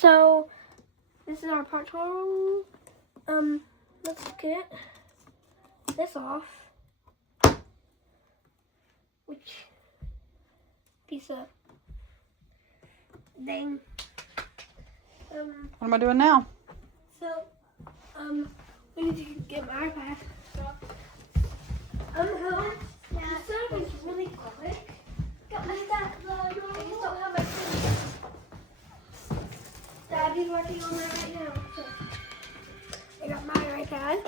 So this is our part 2. Let's get this off. Which piece of dang. What am I doing now? So we need to get my iPad. Home. The setup is really quick. Got my stuff. I just don't have my phone. Daddy's working on that right now. So I got my iPad.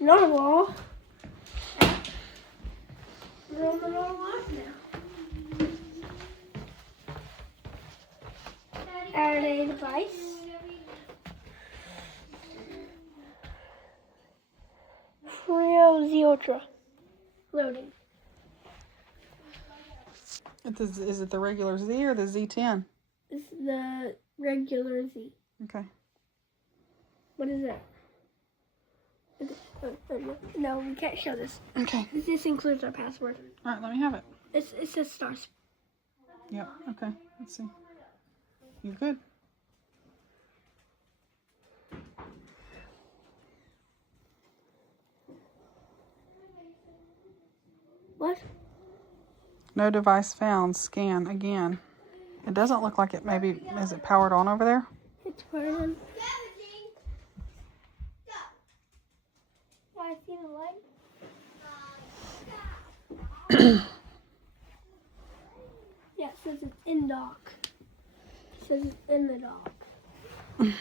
Another wall. We're on the wrong wall now. Add a device. Frio Z Ultra. Loading. Is it the regular Z or the Z10? This is the regular Z. Okay. What is that? No, we can't show this. Okay. This includes our password. All right, let me have it. It says stars. Yep. Okay. Let's see. You good? What? No device found. Scan again. It doesn't look like it. Maybe is it powered on over there? It's burning. I see the light. Yeah, it says it's in dock. It says it's in the dock. It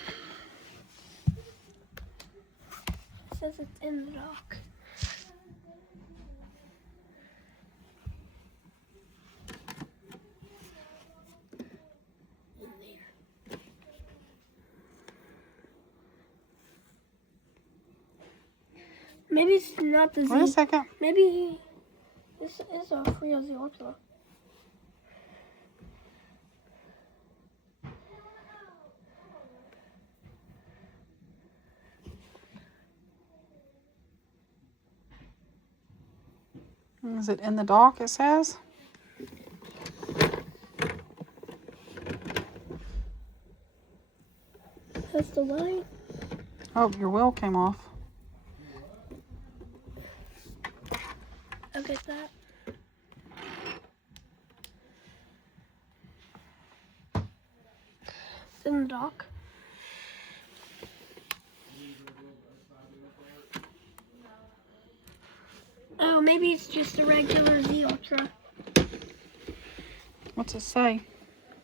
says it's in the dock. In there. Maybe it's not the Z. Wait a second. Maybe this is a Frio Z Ultra. Is it in the dock? It says. That's the light. Oh, your wheel came off. I'll get that. It's in the dock. Oh, maybe it's just a regular Z Ultra. What's it say?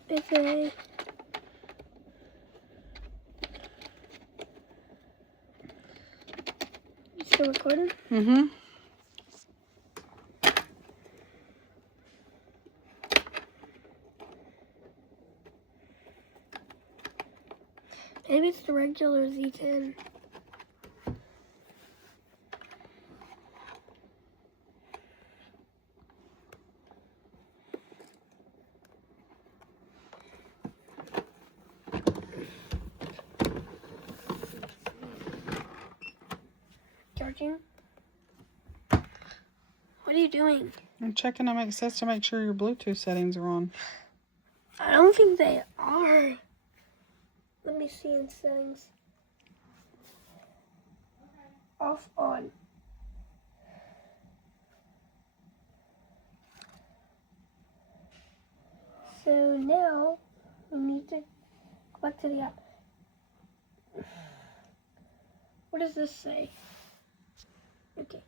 It's a... You still recording? Mm-hmm. Maybe it's the regular Z10. Charging. What are you doing? I'm checking to make sense to make sure your Bluetooth settings are on. I don't think they are. Let me see in settings. Off on. So now we need to go back to the app. What does this say? Okay.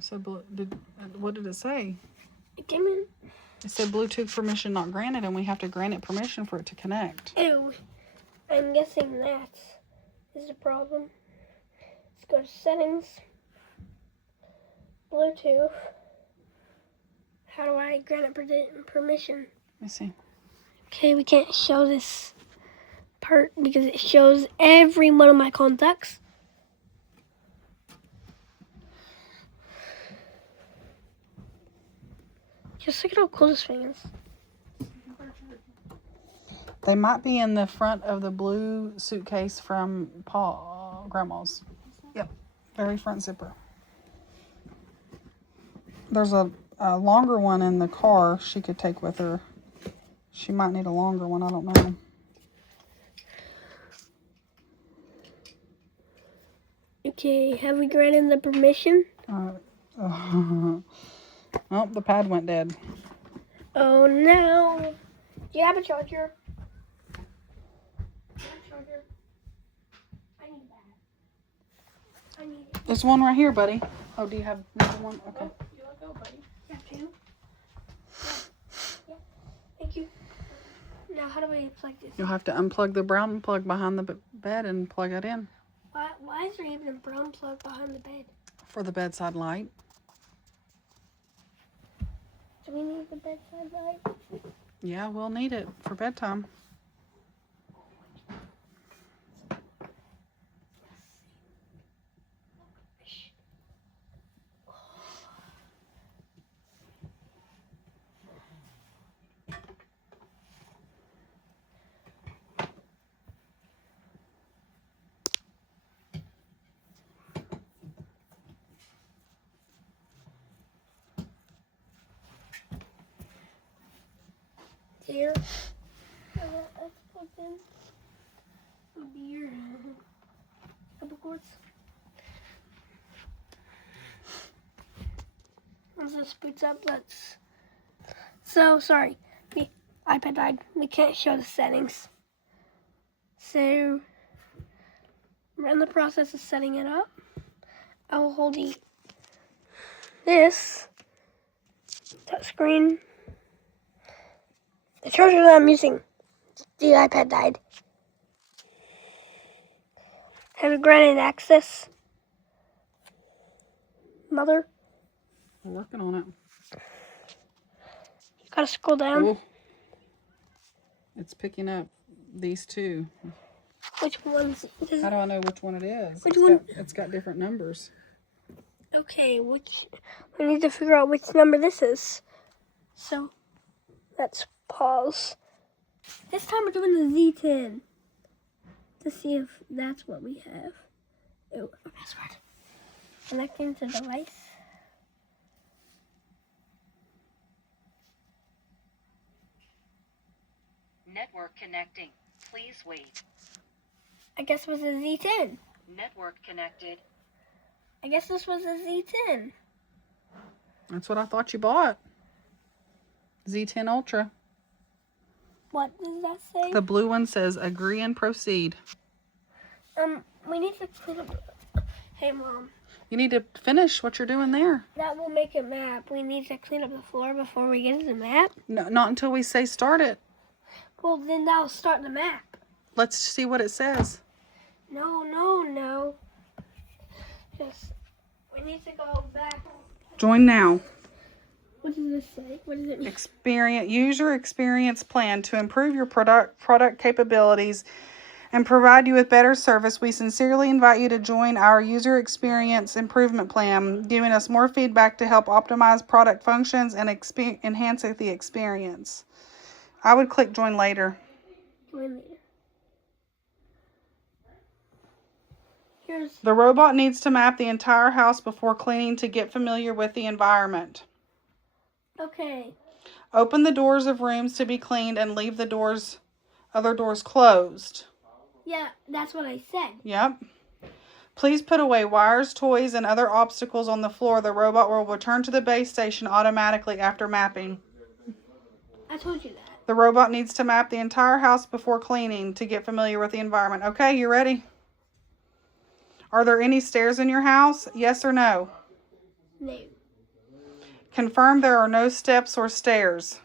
So, what did it say? It came in. It said Bluetooth permission not granted, and we have to grant it permission for it to connect. Ew. I'm guessing that is the problem. Let's go to settings. Bluetooth. How do I grant it permission? Let me see. Okay, we can't show this part because it shows every one of my contacts. Just look at how cool this thing is. They might be in the front of the blue suitcase from Grandma's. Yep, very front zipper. There's a longer one in the car she could take with her. She might need a longer one, I don't know. Okay, have we granted the permission? Oh, the pad went dead. Oh no. Do you have a charger? Charger. I need that. I need it. There's one right here, buddy. Oh, do you have another one? Okay. Oh, you want to go, buddy? Yeah, two. Yeah. Thank you. Now, how do I plug this? You'll have to unplug the brown plug behind the bed and plug it in. Why is there even a brown plug behind the bed? For the bedside light. Do we need the bedside light? Yeah, we'll need it for bedtime. Here. That's plugged in. Beer. Couple quarts. Once this boots up, let's. So, sorry. The iPad died. We can't show the settings. So, we're in the process of setting it up. I will hold this touchscreen. The charger that I'm using, the iPad died. Have you granted access? Mother? We're working on it. You gotta scroll down. Oh. It's picking up these two. Which one's? How do I know which one it is? Which one? It's got different numbers. Okay, we need to figure out which number this is. So, let's pause. This time we're doing the Z10 to see if that's what we have. Oh, password. Connecting to device. Network connecting. Please wait. I guess it was a Z10. Network connected. I guess this was a Z10. That's what I thought you bought. Z10 Ultra. What does that say? The blue one says agree and proceed. We need to clean up. Hey, Mom. You need to finish what you're doing there. That will make a map. We need to clean up the floor before we get to the map. No, not until we say start it. Well, then that'll start the map. Let's see what it says. No. Just, we need to go back. Join now. What does this say? What does it mean? User experience plan to improve your product capabilities and provide you with better service. We sincerely invite you to join our user experience improvement plan, giving us more feedback to help optimize product functions and enhance the experience. I would click join later. Join later. Here's. The robot needs to map the entire house before cleaning to get familiar with the environment. Okay. Open the doors of rooms to be cleaned and leave the other doors closed. Yeah, that's what I said. Yep. Please put away wires, toys, and other obstacles on the floor. The robot will return to the base station automatically after mapping. I told you that. The robot needs to map the entire house before cleaning to get familiar with the environment. Okay, you ready? Are there any stairs in your house? Yes or no? No. Confirm there are no steps or stairs.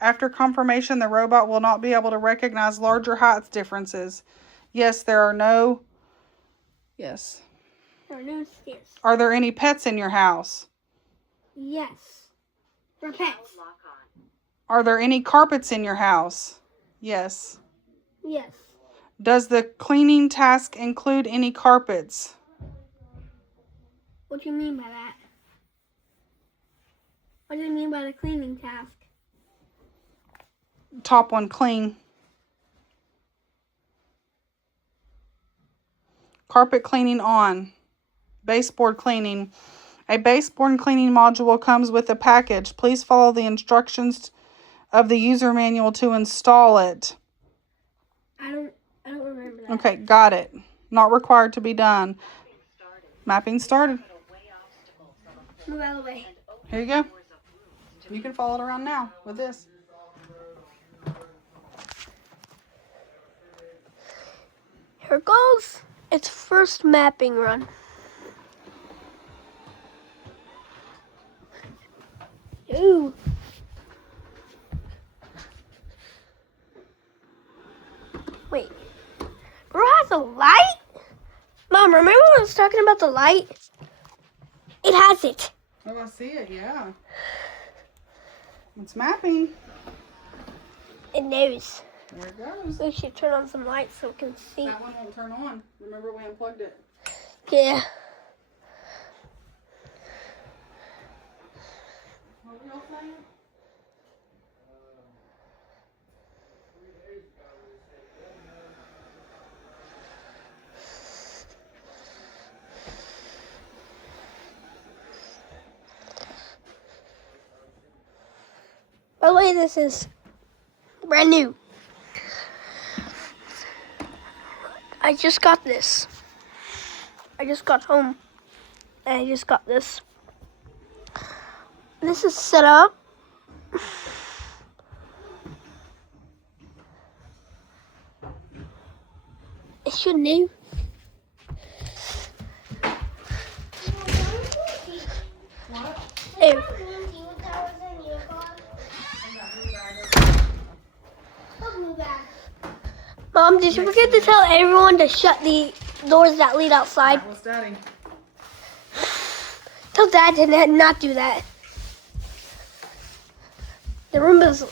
After confirmation, the robot will not be able to recognize larger height differences. Yes, there are no... Yes. There are no stairs. Are there any pets in your house? Yes. For pets. Lock on. Are there any carpets in your house? Yes. Yes. Does the cleaning task include any carpets? What do you mean by that? What do you mean by the cleaning task? Top one, clean. Carpet cleaning on. Baseboard cleaning. A baseboard cleaning module comes with a package. Please follow the instructions of the user manual to install it. I don't remember that. Okay, got it. Not required to be done. Mapping started. Move out of the way. Here you go. You can follow it around now with this. Here goes its first mapping run. Ooh. Wait. Bro has a light? Mom, remember when I was talking about the light? It has it. Oh, I see it, yeah. It's mapping. It knows. There it goes. We should turn on some lights so we can see. That one won't turn on. Remember we unplugged it. Yeah. What were y'all saying? By the way, this is brand new. I just got this. I just got home and I just got this. This is set up. It should new. Hey. Mom, did you forget to tell everyone to shut the doors that lead outside? What's Daddy? Tell Dad to not do that. The Roomba's...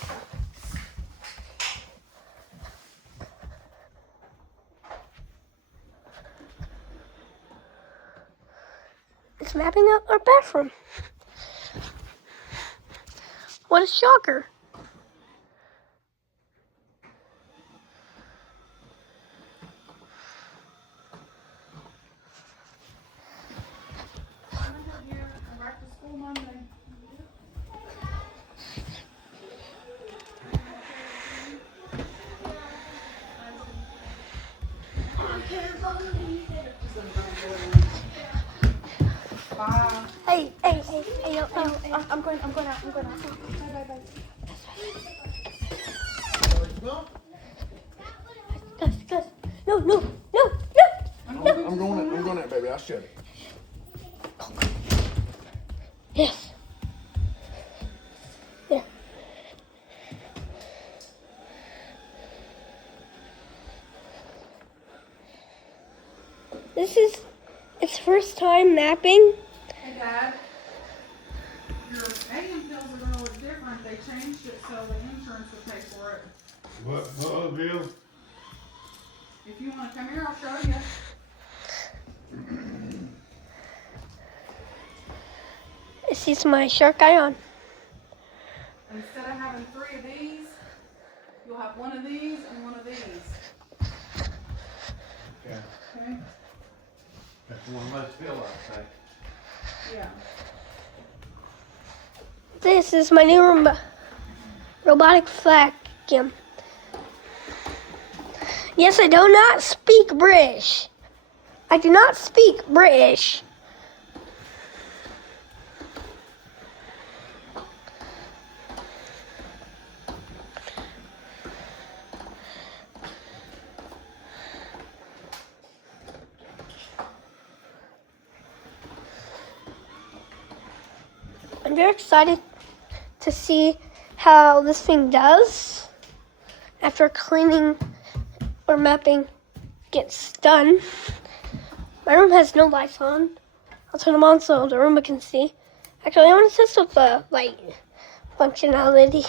It's mapping out our bathroom. What a shocker. Bye. Hey, I'm going out. Bye. Gus. No. I'm going in, baby. I'll shut it. Yes. There. This is its first time mapping. Hey, Dad. Your AM bills are going to look different. They changed it so the insurance would pay for it. What bill? If you want to come here, I'll show you. This is my shark eye on. Instead of having 3 of these, you'll have 1 of these and 1 of these. Yeah. Okay? That's one less bill, I think. Yeah. This is my new robotic vacuum. Yes, I do not speak British. I do not speak British. I'm very excited to see how this thing does after cleaning or mapping gets done. My room has no lights on. I'll turn them on so the Roomba can see. Actually, I want to test with the light functionality.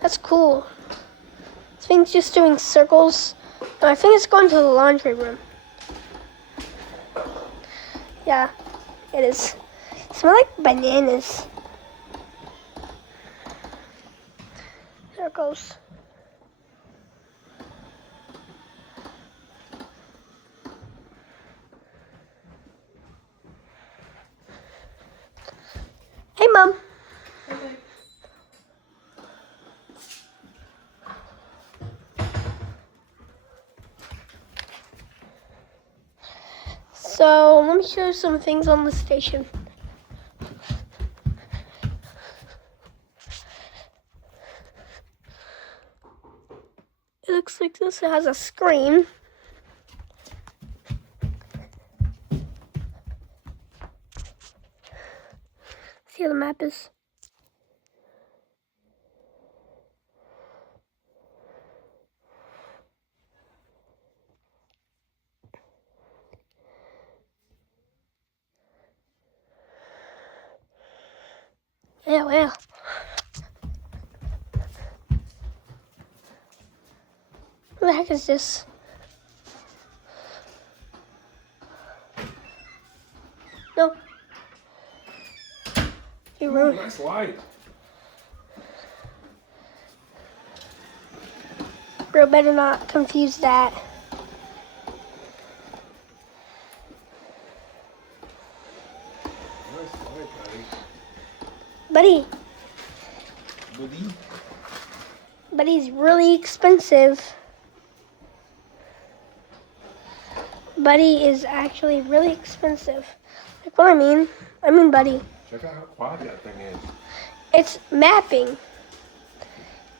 That's cool. This thing's just doing circles. No, I think it's going to the laundry room. Yeah, it is. Smell like bananas. There it goes. Hey, Mom. So, let me show you some things on the station. It looks like this. It has a screen. See how the map is? Yeah, well. What the heck is this? No. You ruined. Nice light. Bro, better not confuse that. Nice light, Buddy. buddy. Buddy's really expensive. Buddy is actually really expensive. Like what I mean Buddy. Check out how quiet that thing is. It's mapping.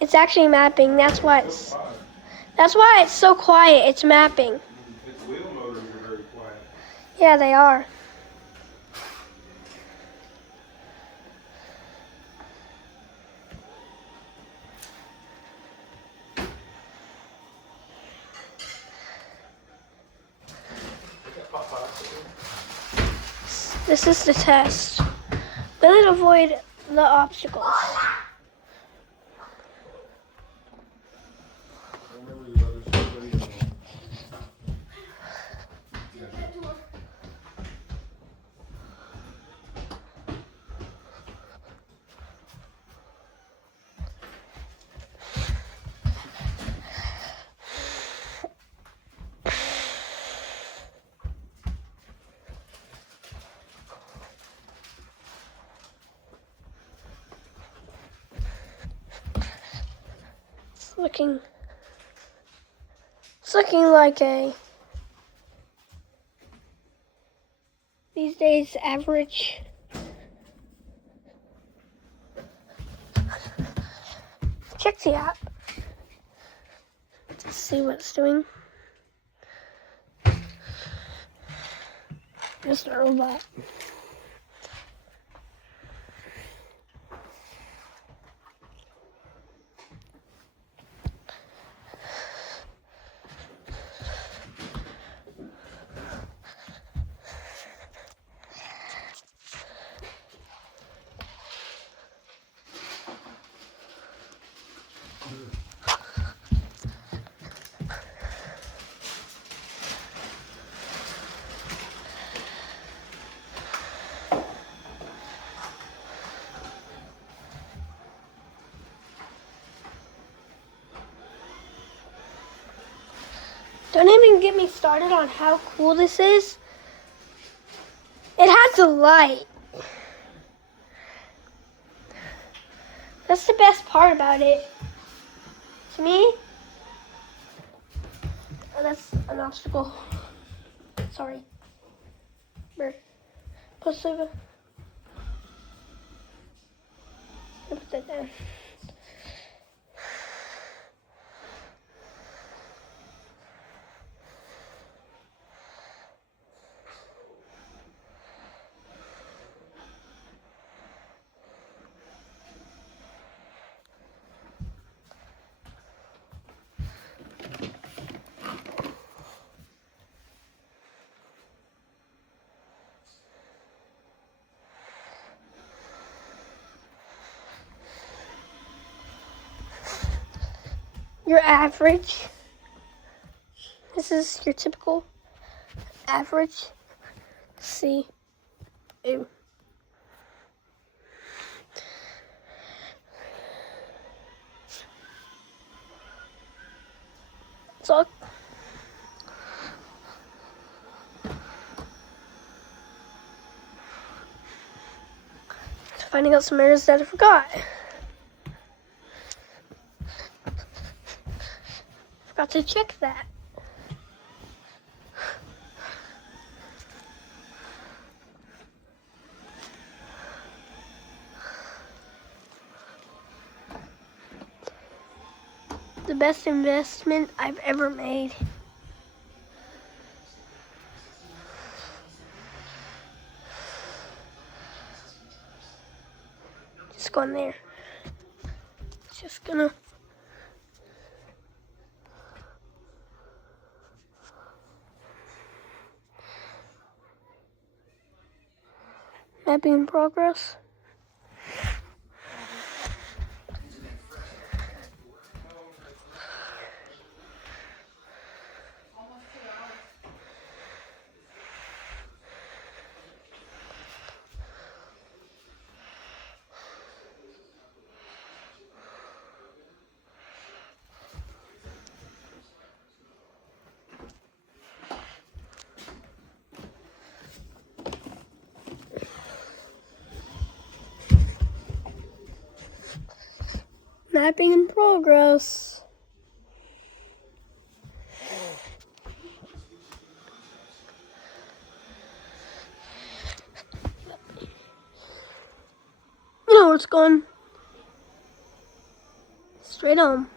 It's actually mapping. That's why it's so quiet. It's mapping. Its wheel motors are very quiet. Yeah, they are. This is the test. Will it avoid the obstacles? Remember your brother's video. It's looking like a these days average. Check the app. Let's see what it's doing. Just a robot. Don't even get me started on how cool this is. It has a light. That's the best part about it. To me. Oh, that's an obstacle. Sorry. Bird. Put over. Put that down. Your average. This is your typical average. Let's see. Ew. So finding out some errors that I forgot. Forgot to check that. The best investment I've ever made. Just go in there. Just gonna. Mapping in progress. Mapping in progress. No, it's going straight on.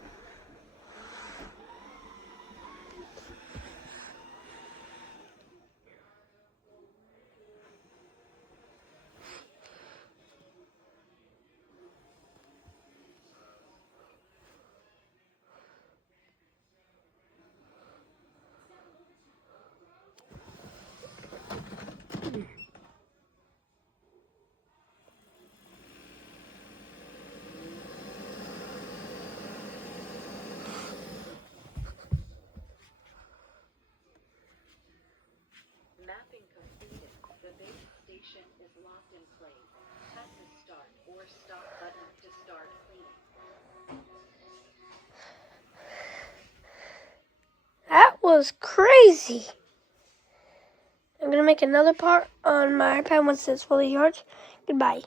Mapping completed. The base station is locked in place. Tap the start or stop button to start cleaning. That was crazy. I'm gonna make another part on my iPad once it's fully charged. Goodbye.